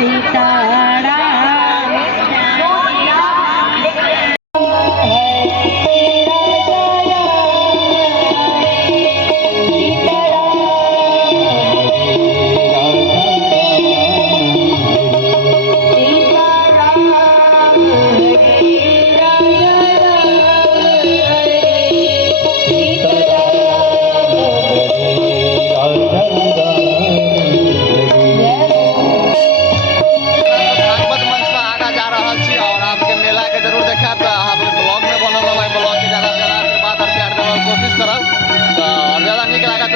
Sitaram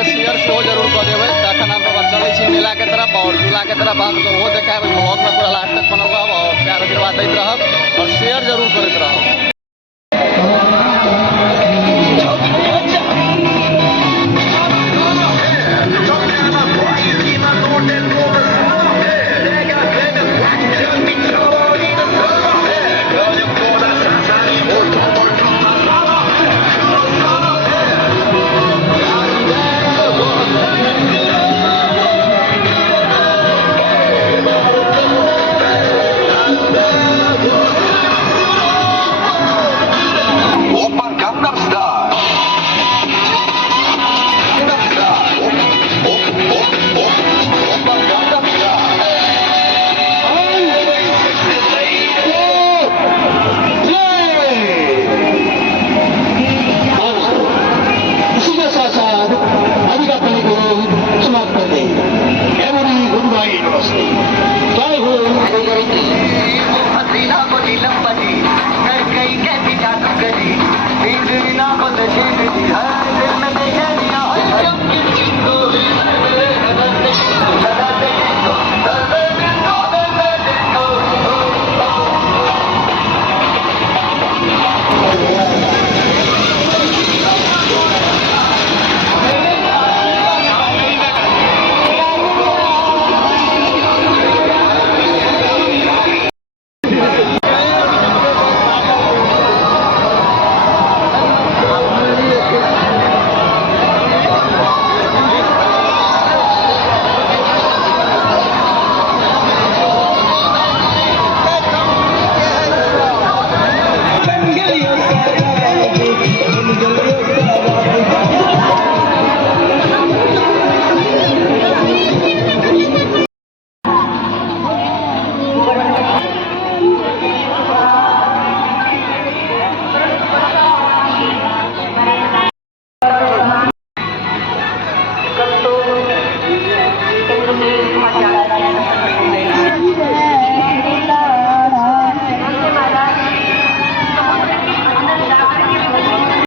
share से जरूर कर देवे। तखन हम चले मेला के तरफ और झूला के तरफ आपको वो देखाब ब्लॉग में पूरा लास्ट तक बनल रह और प्यार आशीर्वाद दैत रहब और शेयर जरूर करते रहब।